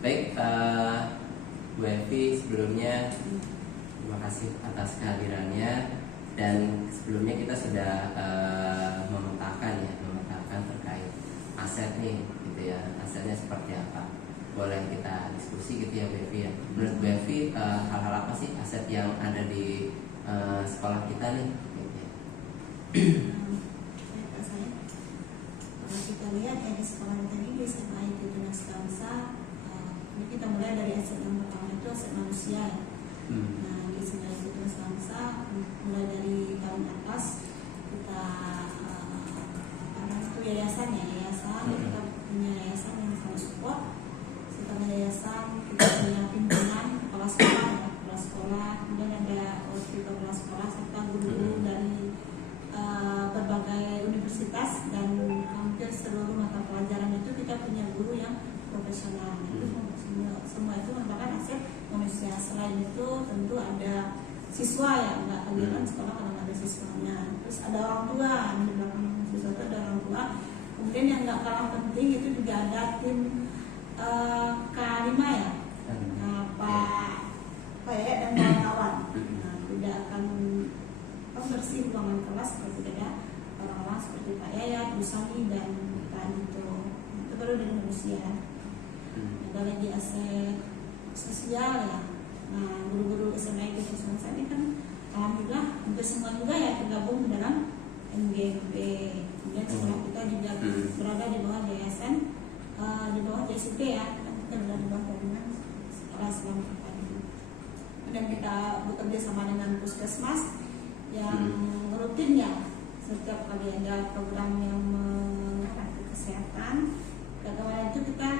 Baik, Bu Evi, sebelumnya terima kasih atas kehadirannya. Dan sebelumnya kita sudah memetakan terkait aset nih, gitu ya. Asetnya seperti apa? Boleh kita diskusi gitu ya, Bu Evi ya. Menurut Bu Evi, hal-hal apa sih aset yang ada di sekolah kita nih? Gitu ya. Kalau kita lihat ya di sekolah kita ini di SMA itu Tunas Bangsa, ini kita mulai dari aset yang pertama itu aset manusia ya. Nah di SMA itu Tunas Bangsa mulai dari tahun atas kita itu yayasan kita punya yayasan yang sangat support. Setelah yayasan kita punya pimpinan kepala sekolah ya, kepala sekolah, kemudian ada wakil kepala sekolah serta guru-guru dari berbagai universitas, dan hampir seluruh mata pelajaran itu kita punya guru yang profesional. Itu semua itu merupakan aset manusia. Selain itu tentu ada siswa ya, nggak kegiatan sekolah kalau nggak ada siswanya. Terus ada orang tua, di belakang siswa itu ada orang tua. Kemudian yang nggak kalah penting itu juga ada tim K5 ya, Pak Yaya dan kawan-kawan. Nah, tidak akan bersih ruangan kelas kalau tidak ada orang-orang seperti Pak Yaya, Bu Sani dan Pak Dito. Itu baru dari manusia. Ada lagi aset sosial ya. Nah, guru-guru SMA itu Bangsa ini kan alhamdulillah hampir semua juga ya tergabung dalam MGP. Kemudian sekolah kita juga berada di bawah yayasan, di bawah JSUP ya. Kita berada di bawah jaringan sekolah Islam terpadu. Dan kita bekerja sama dengan Puskesmas yang rutin ya, setiap kali ada program yang mengenai kesehatan. Kemarin itu kita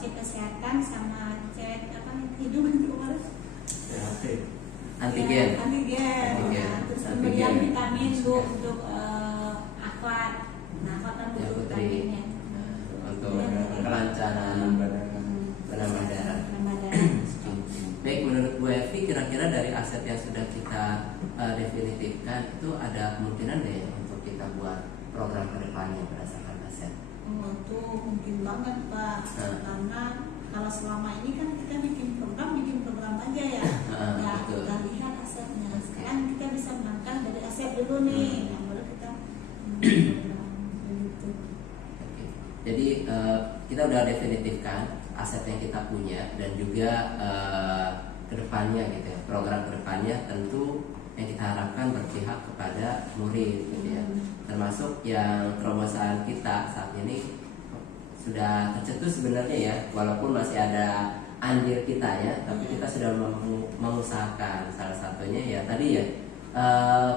cek kesehatan sama cek hidup itu kemarin antigen. Nah, terus kemudian vitamin untuk aklat. Nah, aklat kan butuh vitaminnya untuk kelancaran penambah darah. Baik, menurut Bu Evi, kira-kira dari aset yang sudah kita definitifkan itu ada kemungkinan deh untuk kita buat program kedepannya berdasarkan aset? Itu mungkin banget Pak, karena kalau selama ini kan kita bikin program aja ya, kita lihat asetnya. Sekarang kita bisa menangkap dari aset dulu nih, yang baru kita program begitu. Jadi kita udah definitifkan aset yang kita punya dan juga kedepannya gitu ya, program kedepannya tentu yang kita harapkan berpihak kepada murid gitu ya. Termasuk yang terobosan kita saat ini sudah tercetus sebenarnya ya, walaupun masih ada anjir kita ya, tapi kita sudah mengusahakan. Salah satunya ya tadi ya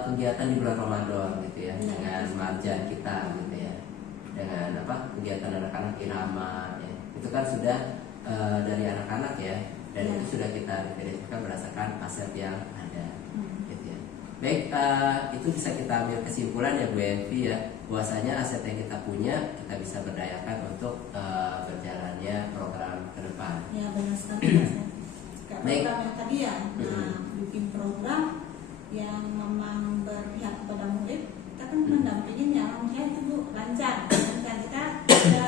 kegiatan di bulan Ramadan gitu ya, dengan marjan kita gitu ya, dengan kegiatan anak-anak irama ya. Itu kan sudah dari anak-anak ya, dan itu sudah kita definisikan berdasarkan aset yang ada gitu ya. Baik, itu bisa kita ambil kesimpulan ya Bu Evi ya, bahwasanya aset yang kita punya kita bisa berdayakan untuk berjalannya program ke depan. Ya benar sekali Mas. Program yang tadi ya, bikin program yang memang berpihak kepada murid, kita kan mendampingin ya, alhamdulillah itu Bu lancar. Kita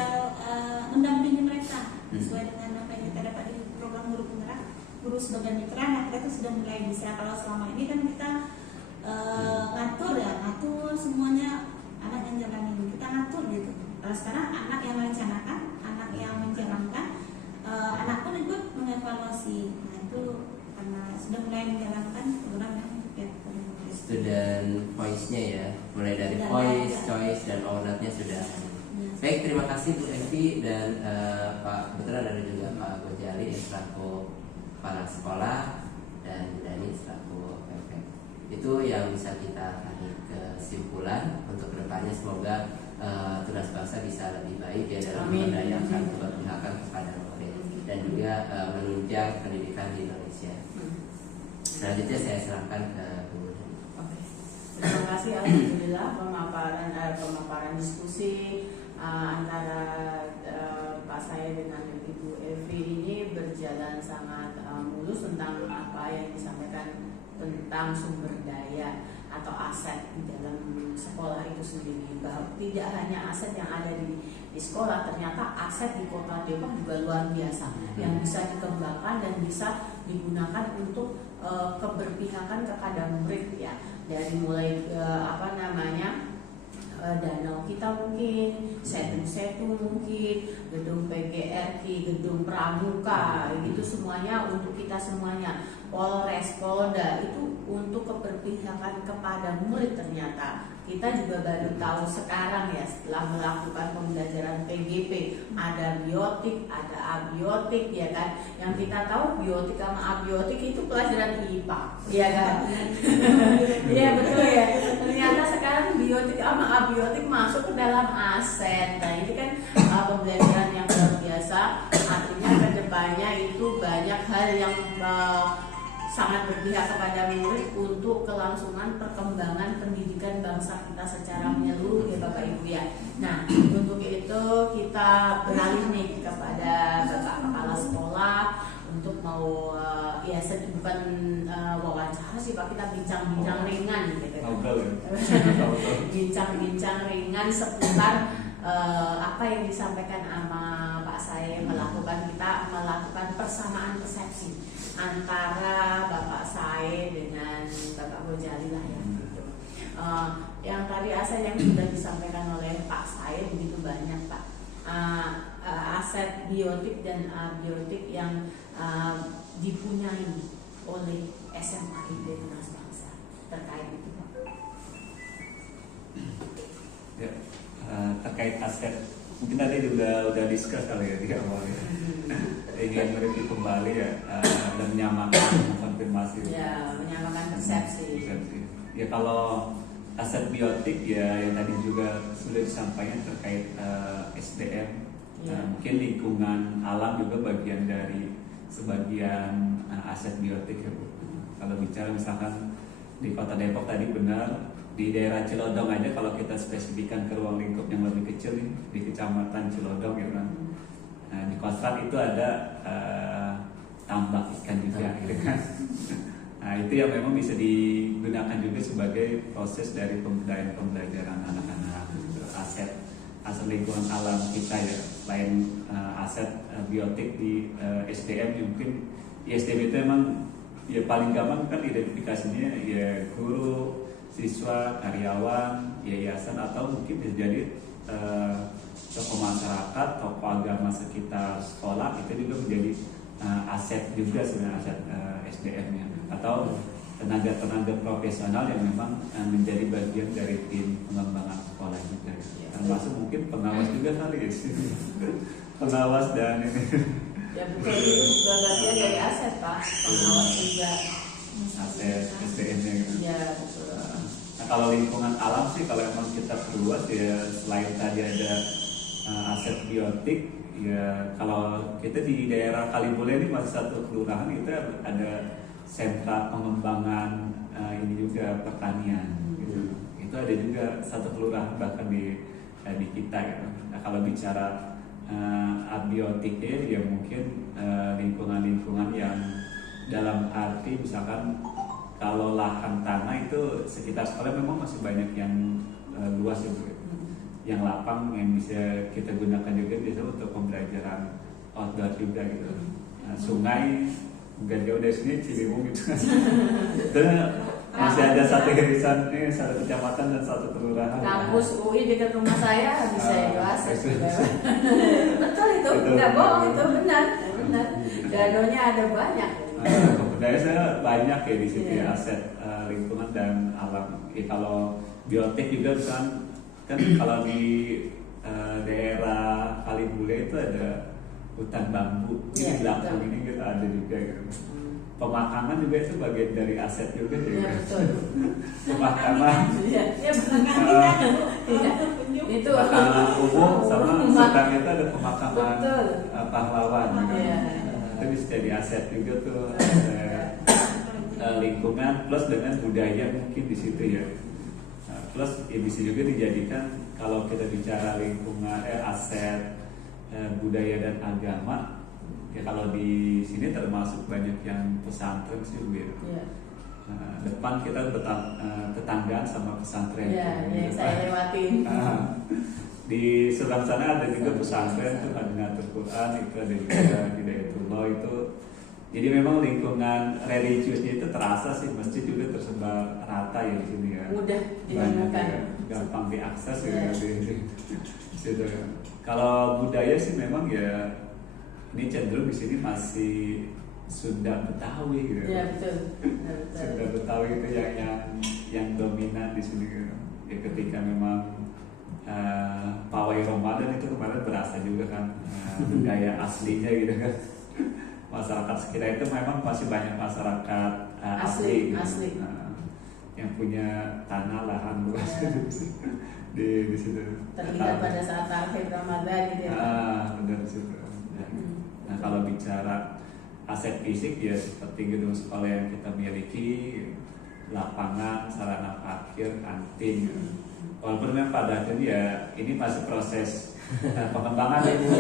mendampingi mereka sesuai dengan apa yang kita dapat di program guru penggerak, guru sebagai mitra. Nah, kita tuh sudah mulai bisa. Kalau selama ini kan kita ngatur semuanya, anak yang jalanin kita ngatur gitu. Kalau sekarang anak yang merencanakan, anak yang menjalankan, anak pun ikut mengevaluasi. Nah itu karena sudah mulai menjalankan program yang student voice-nya ya, mulai dari voice, choice dan owner-nya sudah. Baik, terima kasih Bu Evi dan Pak Putra, dan juga Pak Gojali selaku kepala sekolah dan Bu Dani selaku PPK. Itu yang bisa kita tarik kesimpulan untuk kedepannya. Semoga Tunas Bangsa bisa lebih baik ya dalam memberdayakan keberpihakan kepada murid dan juga menunjang pendidikan di Indonesia. Selanjutnya saya serahkan ke Bu Dani. Terima kasih, alhamdulillah pemaparan diskusi antara Pak saya dengan Ibu Evi ini berjalan sangat mulus tentang apa yang disampaikan tentang sumber daya atau aset di dalam sekolah itu sendiri, bahwa tidak hanya aset yang ada di di sekolah, ternyata aset di Kota Depok juga luar biasa yang bisa dikembangkan dan bisa digunakan untuk keberpihakan kepada murid ya, dari mulai danau kita mungkin, setu mungkin, gedung PGRI, gedung Pramuka, itu semuanya untuk kita semuanya. Polres, Polda itu untuk keberpihakan kepada murid. Ternyata kita juga baru tahu sekarang ya, setelah melakukan pembelajaran PGP, ada biotik, ada abiotik ya kan. Yang kita tahu biotik sama abiotik itu pelajaran IPA, ya kan? Iya betul ya. Ternyata sekarang biotik sama abiotik masuk ke dalam aset. Nah ini kan pembelajaran yang luar biasa. Artinya kedepannya itu banyak hal yang sangat berpihak kepada murid untuk kelangsungan perkembangan pendidikan bangsa kita secara menyeluruh ya Bapak Ibu ya. Nah untuk itu kita beralih nih kepada Bapak Kepala Sekolah untuk mau bukan wawancara sih Pak, kita bincang-bincang ringan gitu. Bincang-bincang ringan seputar apa yang disampaikan sama Pak saya kita melakukan persamaan persepsi antara Bapak saya dengan Bapak Gojali lah ya. Gitu. Yang tadi yang sudah disampaikan oleh Pak saya begitu banyak Pak. Aset biotik dan abiotik yang dipunyai oleh SMA IB Tunas Bangsa terkait itu Pak. Ya, terkait aset mungkin tadi udah discuss kali ya di awal ya. Ingin mereview kembali ya dan menyamakan konfirmasi. Ya, menyamakan persepsi. Ya kalau aset biotik ya yang tadi juga sudah disampaikan terkait SDM. Mungkin lingkungan alam juga bagian dari sebagian aset biotik ya Bu. Kalau bicara misalkan di Kota Depok tadi benar, di daerah Cilodong aja kalau kita spesifikkan ke ruang lingkup yang lebih kecil nih di Kecamatan Cilodong ya kan. Nah, di Kostrad itu ada tambak ikan juga gitu kan. Nah itu yang memang bisa digunakan juga sebagai proses dari pembelajaran anak-anak gitu. aset lingkungan alam kita ya, selain aset biotik di SDM yang mungkin di SDM itu emang ya paling gampang kan identifikasinya ya guru, siswa, karyawan, yayasan atau mungkin bisa jadi tokoh masyarakat, tokoh agama sekitar sekolah, itu juga menjadi aset juga sebenarnya aset SDM-nya, atau tenaga profesional yang memang menjadi bagian dari tim pengembangan sekolah juga, termasuk mungkin pengawas juga kali ya, pengawas dan ini. Ya betul, itu juga bagian dari aset Pak, pengawas juga aset SDM-nya. Ya betul. Nah kalau lingkungan alam sih kalau emang kita perluas ya, selain tadi ada aset biotik ya, kalau kita di daerah Kalibule ini masih satu kelurahan kita ada sentra pengembangan ini juga pertanian gitu. Itu ada juga satu kelurahan bahkan di kita gitu. Nah kalau bicara abiotiknya ya mungkin lingkungan-lingkungan yang dalam arti misalkan kalau lahan tanah itu sekitar sekolah memang masih banyak yang luas ya Bu. Yang lapang yang bisa kita gunakan juga biasa untuk pembelajaran outdoor juga gitu. Nah, sungai nggak jauh dari sini Ciliwung gitu. Itu masih ada satu irisan nih, satu kecamatan dan satu kelurahan. Kampus UI dekat rumah saya bisa jelas. Betul itu, nggak bohong itu benar. Danonya ada banyak. Budaya saya banyak ya di situ ya, aset lingkungan dan alam. Kalau biotik juga kan kalau di daerah Kalibule itu ada hutan bambu. Ini belakang ini kita ada juga gitu. Pemakaman juga itu bagian dari aset juga ya. Ya betul. Pemakaman. Ya itu pemakaman umum sama sedang itu ada pemakaman pahlawan gitu. Ya. Itu bisa jadi aset juga tuh. Lingkungan plus dengan budaya mungkin di situ ya. Plus ya bisa juga dijadikan kalau kita bicara lingkungan aset budaya dan agama ya, kalau di sini termasuk banyak yang pesantren sih gitu. Ya. Depan kita tetanggaan sama pesantren. Ya, saya lewatin. di seberang sana ada juga pesantren tuh Madinatul Quran, itu ada juga Hidayatullah itu. Jadi memang lingkungan religiusnya itu terasa sih, masjid juga tersebar rata ya di sini ya. Mudah Banyak ditemukan. ya, gampang diakses Ya. ya di situ. Kalau budaya sih memang ya ini cenderung di sini masih Sunda Betawi gitu. Ya betul. Ya, betul. Sunda Betawi itu yang dominan di sini gitu. Ya ketika memang pawai Ramadan itu kemarin berasa juga kan budaya aslinya gitu kan. Masyarakat sekitar itu memang masih banyak masyarakat asli gitu. Asli. Yang punya tanah lahan luas di situ. Terlihat pada saat tarawih Ramadan gitu ya. Benar di situ. Nah kalau bicara aset fisik ya seperti gedung sekolah yang kita miliki, lapangan, sarana parkir, kantin. Walaupun memang pada akhirnya ya ini masih proses pengembangan ya Bu,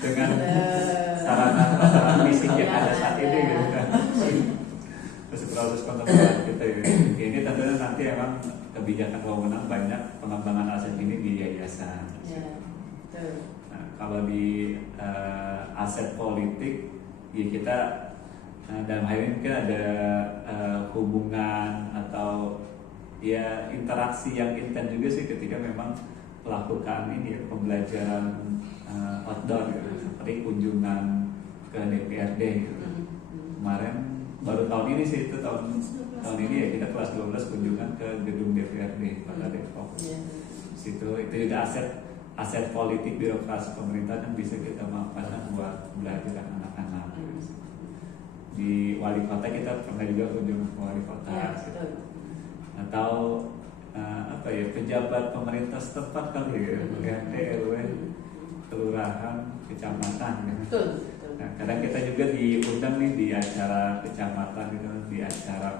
dengan sarana fisik yang ada saat ini gitu kan. Masih proses pengembangan kita ya. Ini tentunya nanti emang kebijakan wewenang banyak pengembangan aset ini di yayasan. Ya, betul. Nah, kalau di aset politik ya kita dalam hal ini kan ada hubungan atau ya interaksi yang intens juga sih ketika memang melakukan ini ya, pembelajaran outdoor gitu, seperti kunjungan ke DPRD gitu. Kemarin baru tahun ini sih itu tahun ini ya kita kelas 12 kunjungan ke gedung DPRD Kota Depok. Situ itu juga aset politik birokrasi pemerintah yang bisa kita manfaatkan buat belajar anak-anak. Di wali kota kita pernah juga kunjungan ke wali kota. Ya, betul. Atau apa ya pejabat pemerintah setempat kali ya, RT, RW, kelurahan, kecamatan. Ya. Betul. Nah, kadang kita juga diundang nih di acara kecamatan gitu, di acara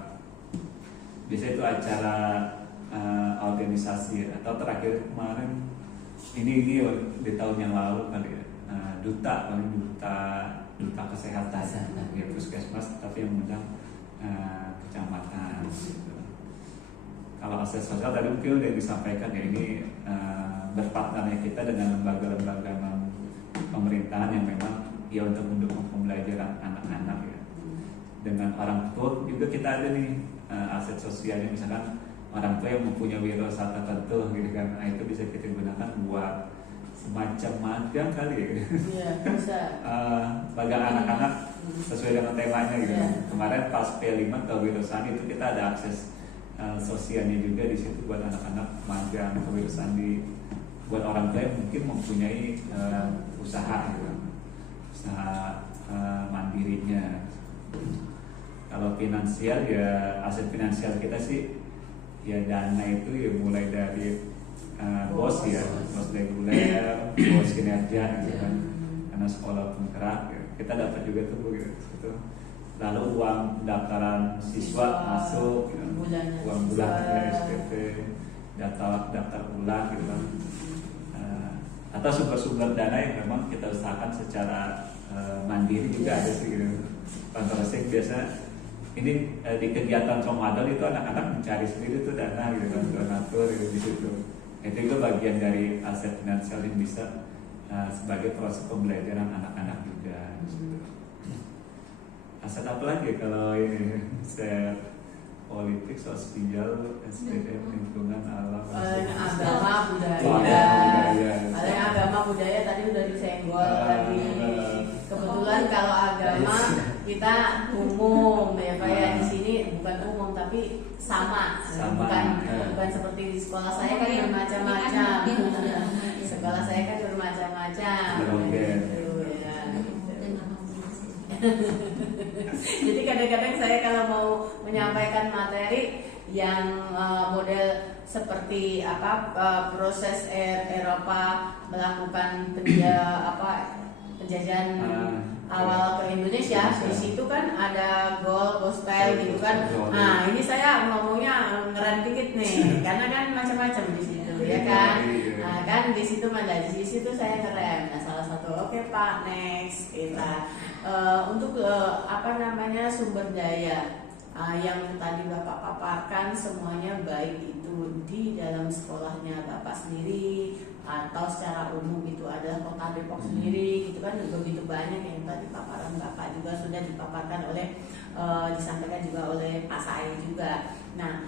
biasanya itu acara organisasi atau terakhir kemarin ini di tahun yang lalu kali ya, duta kesehatan ya puskesmas tapi yang mengundang kecamatan gitu. Kalau akses sosial tadi mungkin udah disampaikan ya ini berpartnernya kita dengan lembaga-lembaga pemerintahan yang memang ya untuk mendukung pembelajaran anak-anak ya. Dengan orang tua juga kita ada nih aset sosialnya, misalkan orang tua yang mempunyai wirausaha tertentu gitu kan, nah, itu bisa kita gunakan buat semacam magang kali ya. Iya, bisa. Magang anak-anak sesuai dengan temanya gitu. Iya. Kemarin pas P5 kewirausahaan itu kita ada akses sosialnya juga di situ buat anak-anak magang kewirausahaan buat orang tua yang mungkin mempunyai usaha gitu. Usaha mandirinya. Kalau finansial ya aset finansial kita sih ya dana itu ya mulai dari bos ya, bos reguler, bos kinerja gitu kan. Karena sekolah penggerak ya, kita dapat juga tuh gitu. Lalu uang daftaran siswa masuk gitu. Uang bulan SPP, daftar bulan gitu kan. Atau sumber-sumber dana yang memang kita usahakan secara mandiri juga ada sih gitu. Fundraising biasa ini di kegiatan Ramadan itu anak-anak mencari sendiri tuh dana gitu kan, donatur gitu di situ. Itu juga bagian dari aset finansial yang bisa sebagai proses pembelajaran anak-anak juga. Aset apa lagi kalau ini aset politik, sosial, SDM, lingkungan, alam, agama, budaya. Paling agama budaya tadi udah disenggol tadi. Kebetulan kalau agama kita umum ya Pak ya, di sini bukan umum tapi sama. Bukan seperti di sekolah saya kan bermacam-macam. Sekolah saya kan bermacam-macam. Gitu ya. Jadi kadang-kadang saya kalau mau menyampaikan materi yang model seperti proses Eropa melakukan penjajahan awal ke Indonesia, di situ kan ada gospel gitu kan. Nah ini saya ngomongnya ngeren dikit nih, karena kan macam-macam di situ ya kan. Nah kan di situ saya ngerem. Nah salah satu oke Pak, next kita untuk sumber daya yang tadi Bapak paparkan semuanya, baik itu di dalam sekolahnya Bapak sendiri atau secara umum itu adalah Kota Depok sendiri, gitu kan, begitu banyak yang tadi paparan Bapak juga sudah dipaparkan oleh disampaikan juga oleh Pak Sae juga. Nah,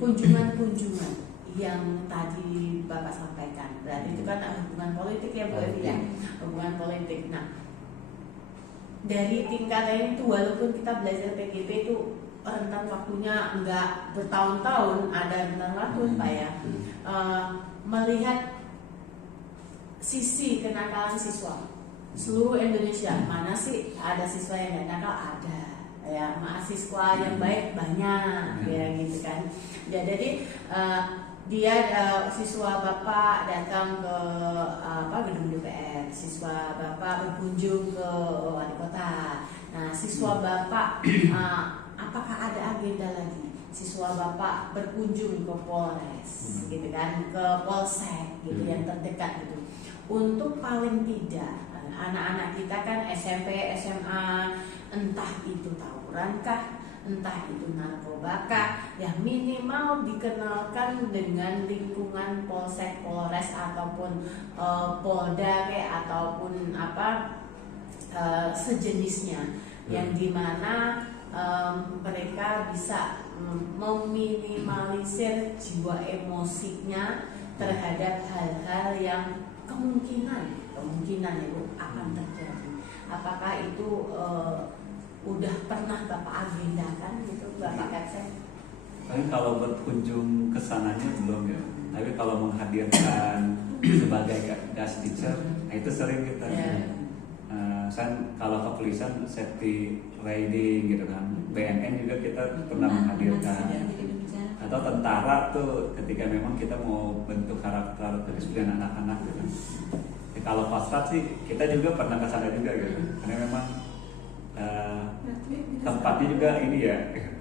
kunjungan-kunjungan yang tadi Bapak sampaikan, berarti itu kan hubungan politik ya Bu Evi ya, hubungan politik. Nah, dari tingkatan itu walaupun kita belajar PGP itu rentan waktunya enggak bertahun-tahun, ada rentan waktu Pak ya, melihat sisi kenakalan siswa seluruh Indonesia, mana sih ada siswa yang nggak nakal, ada ya, mahasiswa yang baik banyak ya gitu kan ya. Jadi dia siswa Bapak datang ke gedung DPR, siswa Bapak berkunjung ke wali kota. Nah, siswa Bapak apakah ada agenda lagi? Siswa Bapak berkunjung ke Polres, gitu kan, ke Polsek, gitu yang terdekat gitu. Untuk paling tidak anak-anak kita kan SMP, SMA, entah itu tawuran kah, entah itu narkoba kah, ya minimal dikenalkan dengan lingkungan Polsek, Polres ataupun Polda kayak ataupun sejenisnya, yang dimana mereka bisa meminimalisir jiwa emosinya terhadap hal-hal yang kemungkinan ya Bu akan terjadi. Apakah itu udah pernah Bapak agendakan gitu Bapak Kapsen? Tapi kalau berkunjung ke sananya belum ya. Tapi kalau menghadirkan sebagai guest teacher, nah itu sering kita. Kalau kepolisian safety riding gitu kan, BNN juga kita pernah menghadirkan. Atau tentara tuh ketika memang kita mau bentuk karakter kedisiplinan anak-anak gitu. Kalau Kostrat sih kita juga pernah ke sana juga gitu. Karena memang tempatnya juga ini ya,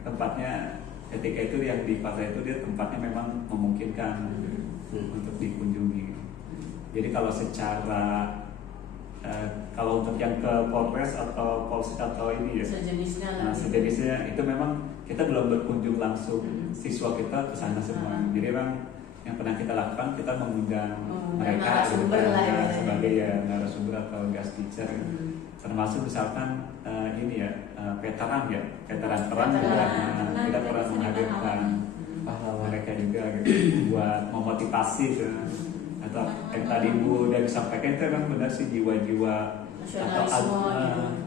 tempatnya ketika itu yang di pasar itu dia tempatnya memang memungkinkan untuk dikunjungi. Jadi kalau secara kalau untuk yang ke Polres atau Polsek atau ini ya sejenisnya itu memang kita belum berkunjung langsung siswa kita ke sana semua. Jadi memang yang pernah kita lakukan, kita mengundang mereka sebagai narasumber atau guest teacher, termasuk misalkan ini ya veteran perang juga kita pernah menghadirkan mereka juga gitu, buat memotivasi gitu. Atau yang tadi Bu udah disampaikan itu memang benar sih, jiwa-jiwa atau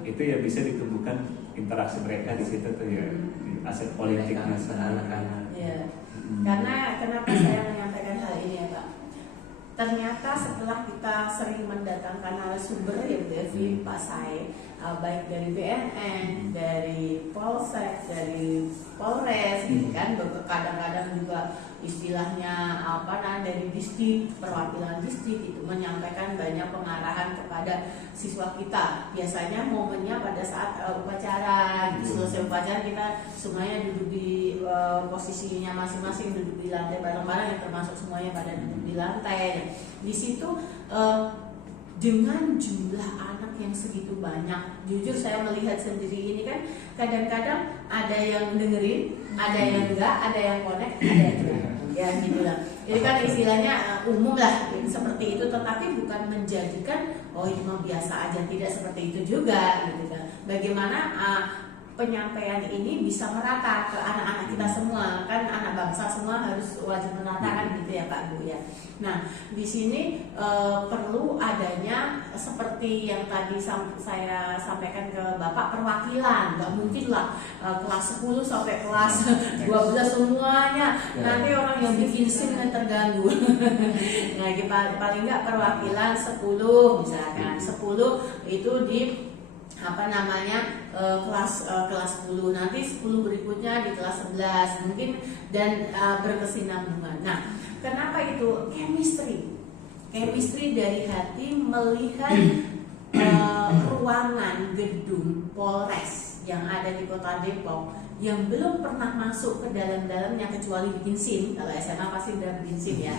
itu ya bisa ditumbuhkan interaksi mereka di situ tuh ya, aset politiknya anak-anak. Karena kenapa saya menyampaikan hal ini ya Pak? Ternyata setelah kita sering mendatangkan narasumber ya Bu Evi, Pak Sae, baik dari BNN, dari Polsek, dari Polres, gitu kan, kadang-kadang juga istilahnya dari distrik, perwakilan distrik itu menyampaikan banyak pengarahan kepada siswa kita. Biasanya momennya pada saat upacara, gitu. Selesai upacara kita semuanya duduk di posisinya masing-masing, duduk di lantai bareng-bareng, yang termasuk semuanya pada duduk di lantai. Di situ dengan jumlah anak yang segitu banyak, jujur saya melihat sendiri ini kan kadang-kadang ada yang dengerin, ada yang enggak, ada yang connect, ada yang enggak, ya gitu lah. Jadi kan istilahnya umum lah seperti itu, tetapi bukan menjadikan itu mah biasa aja, tidak seperti itu juga gitu kan. Bagaimana penyampaian ini bisa merata ke anak-anak kita semua, kan anak bangsa semua harus wajib meratakan gitu ya Pak Bu ya. Nah di sini perlu adanya seperti yang tadi saya sampaikan ke Bapak, perwakilan. Nggak mungkin lah kelas 10 sampai kelas 12 semuanya, nanti orang yang bikin SIM kan terganggu. Nah paling nggak perwakilan 10 misalkan, 10 itu di kelas 10, nanti 10 berikutnya di kelas 11 mungkin, dan berkesinambungan. Nah, kenapa itu chemistry dari hati melihat ruangan gedung Polres yang ada di Kota Depok yang belum pernah masuk ke dalam-dalamnya kecuali bikin SIM. Kalau SMA pasti udah bikin SIM ya.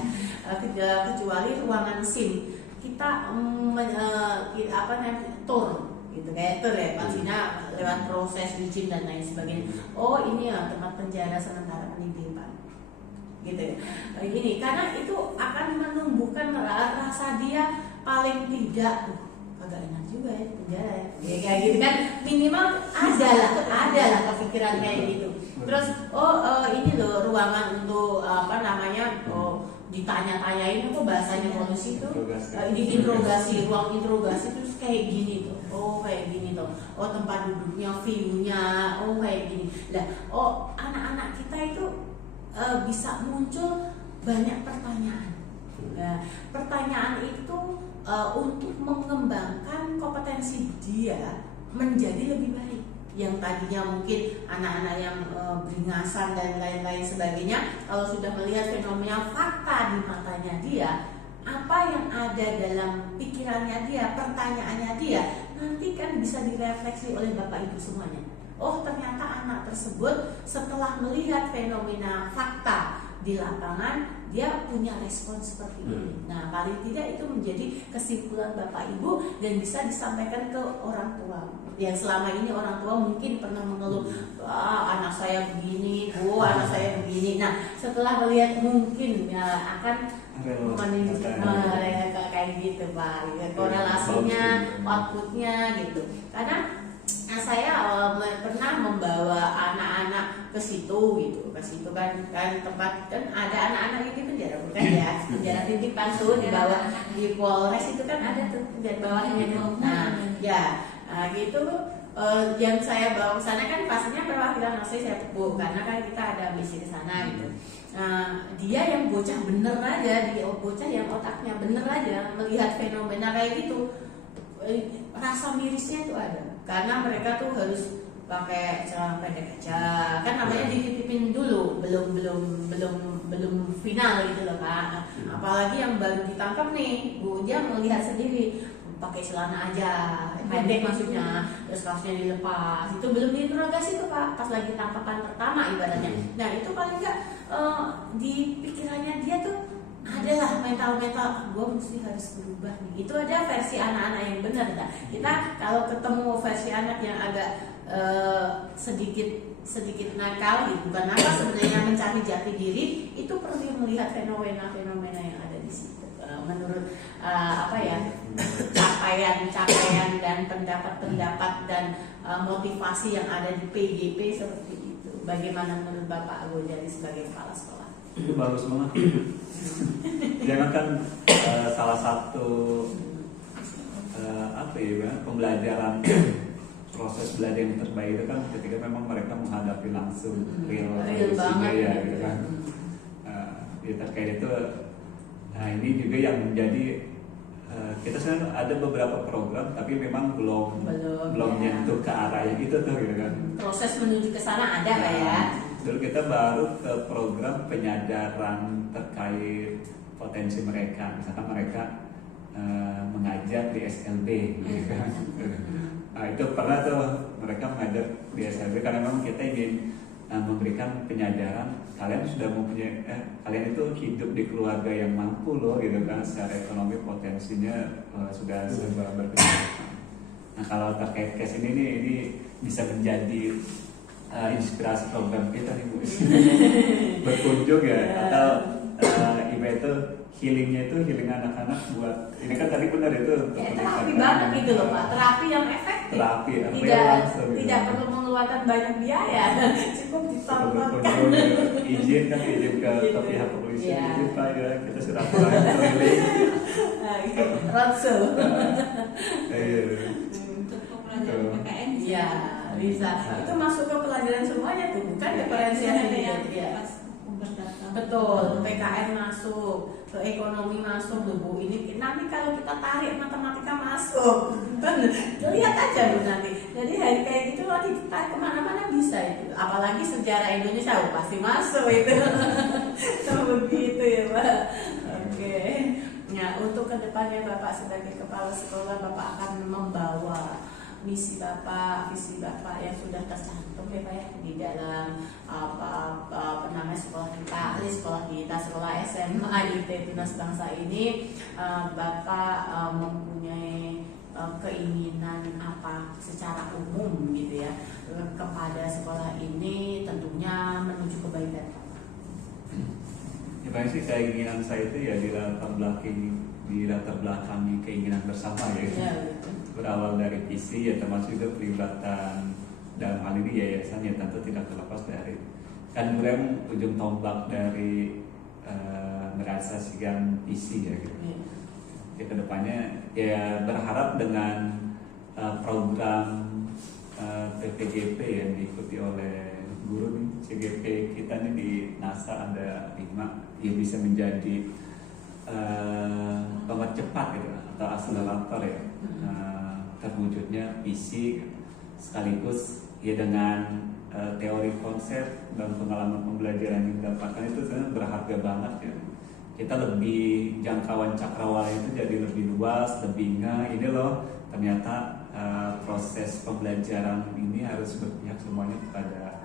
Kecuali ruangan SIM kita tour gitu kayak itu ya pastinya lewat proses izin dan lain sebagainya. Oh ini ya tempat penjara sementara penitipan gitu ya. Ini karena itu akan menumbuhkan rasa dia paling tidak agak enak juga ya penjara ya kayak gitu kan, minimal ada lah kepikiran kayak gitu. Terus ini loh ruangan untuk apa namanya ditanya-tanyain kok bahasanya polisi itu diinterogasi, ruang interogasi terus kayak gini tuh. Oh kayak gini tuh. Oh tempat duduknya, view-nya, oh kayak gini. Lah, anak-anak kita itu bisa muncul banyak pertanyaan. Nah, pertanyaan itu untuk mengembangkan kompetensi dia menjadi lebih baik. Yang tadinya mungkin anak-anak yang beringasan dan lain-lain sebagainya, kalau sudah melihat fenomena fakta di matanya dia, apa yang ada dalam pikirannya dia, pertanyaannya dia, nanti kan bisa direfleksi oleh Bapak Ibu semuanya. Oh ternyata anak tersebut setelah melihat fenomena fakta di lapangan, dia punya respon seperti ini. Nah paling tidak itu menjadi kesimpulan Bapak Ibu dan bisa disampaikan ke orang tua. Yang selama ini orang tua mungkin pernah mengeluh, anak saya begini, anak saya begini. Nah setelah melihat mungkin ya akan kayak gitu Pak, korelasinya, outputnya gitu. Karena saya pernah membawa anak-anak ke situ gitu, kan tempat kan ada anak-anak yang di penjara bukan ya, penjara titipan tuh di bawah di Polres itu kan ada tuh penjara bawahnya tuh. Nah ya gitu yang saya bawa ke sana kan pastinya perwakilan asli saya tepuk karena kan kita ada misi ke sana gitu. Dia yang bocah bener aja, dia bocah yang otaknya bener aja melihat fenomena kayak gitu, rasa mirisnya itu ada karena mereka tuh harus pakai celana pendek aja kan namanya dititipin dulu belum final gitu loh Kak. Apalagi yang baru ditangkap nih dia melihat sendiri pakai celana aja pendek maksudnya, terus kaosnya dilepas, itu belum diinterogasi tuh Pak pas lagi tangkapan pertama ibaratnya. Nah itu paling enggak di pikirannya dia tuh adalah mental gue mesti harus berubah nih. Itu ada versi anak-anak yang benar. Nah, kita kalau ketemu versi anak yang agak sedikit nakal gitu, bukan nakal sebenarnya mencari jati diri, itu perlu melihat fenomena yang ada di situ. Menurut capaian dan pendapat dan motivasi yang ada di PGP seperti itu. Bagaimana menurut Bapak Gojali sebagai kepala sekolah? Itu bagus banget. Jangan kan salah satu pembelajaran proses belajar yang terbaik itu kan ketika memang mereka menghadapi langsung real banget ya gitu kan. Terkait itu, nah ini juga yang menjadi kita sekarang ada beberapa program tapi memang belum nyentuh ke arah yang itu tuh gitu kan. Proses menuju ke sana ada nggak ya? Dulu kita baru ke program penyadaran terkait potensi mereka, misalkan mereka mengajar di SLB gitu kan. Nah itu pernah tuh mereka mengajar di SLB karena memang kita ingin memberikan penyadaran kalian sudah mempunyai kalian itu hidup di keluarga yang mampu loh gitu kan, secara ekonomi potensinya sudah serba berkecukupan. Nah kalau terkait case ini bisa menjadi inspirasi program kita nih Bu. Berkunjung ya atau Ibu itu healing anak-anak buat ini kan tadi benar itu terapi banget gitu loh Pak, terapi yang efektif, tidak perlu mengeluarkan banyak biaya, cukup ditonton izin ke pihak kepolisian izin Pak ya kita sudah mulai keliling roadshow untuk pembelajaran PKN ya bisa itu masuk ke pelajaran semuanya tuh bukan diferensiasi ya. Betul, PKN masuk, ke ekonomi masuk tuh Bu. Ini nanti kalau kita tarik matematika masuk, lihat aja Bu nanti. Jadi hari kayak gitu nanti kita kemana-mana bisa itu. Apalagi sejarah Indonesia pasti masuk itu. Begitu ya Pak. Oke. Nah untuk kedepannya Bapak sebagai kepala sekolah Bapak akan membawa misi Bapak, visi Bapak yang sudah tercantum ya Pak ya di dalam namanya sekolah kita, sekolah SMA IT Tunas Bangsa ini. Bapak mempunyai keinginan apa secara umum gitu ya kepada sekolah ini tentunya menuju kebaikan. Ya paling sih keinginan saya itu ya di latar belakangi keinginan bersama ya. Ya, gitu. Berawal dari visi ya termasuk juga pelibatan dalam hal ini yayasan ya tentu tidak terlepas dari kan rem ujung tombak dari merealisasikan visi ya gitu. Ya. Ya kedepannya ya berharap dengan program PPGP yang diikuti oleh guru nih CGP kita nih di NASA ada 5 yang bisa menjadi pemercepat gitu atau akselerator ya terwujudnya visi sekaligus ya dengan teori konsep dan pengalaman pembelajaran yang didapatkan itu sebenarnya berharga banget ya. Kita lebih jangkauan cakrawala itu jadi lebih luas, lebih ini loh ternyata proses pembelajaran ini harus berpihak semuanya kepada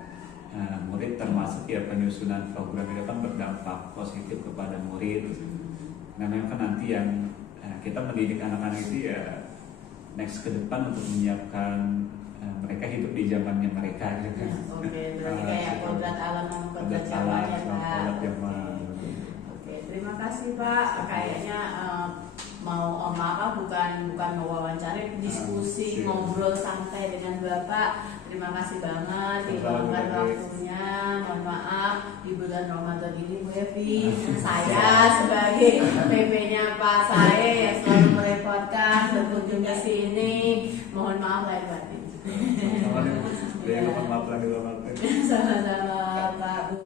murid termasuk ya penyusunan program itu kan berdampak positif kepada murid. Nah memang kan nanti yang kita mendidik anak-anak itu ya next ke depan untuk menyiapkan mereka hidup di zamannya mereka gitu kan. Oke, berarti kayak kodrat alam dan kodrat zaman ya Pak. Oke, terima kasih Pak. Kayaknya mau maaf bukan mewawancari, diskusi ngobrol santai dengan Bapak. Terima kasih banget diluangkan waktunya. Mohon maaf di bulan Ramadan ini Bu Evi, saya sebagai PP-nya Pak saya yang selalu merepotkan berkunjung ke sini. Mohon maaf lahir batin. Sama-sama nih, maaf lagi. Sama-sama Pak Bu.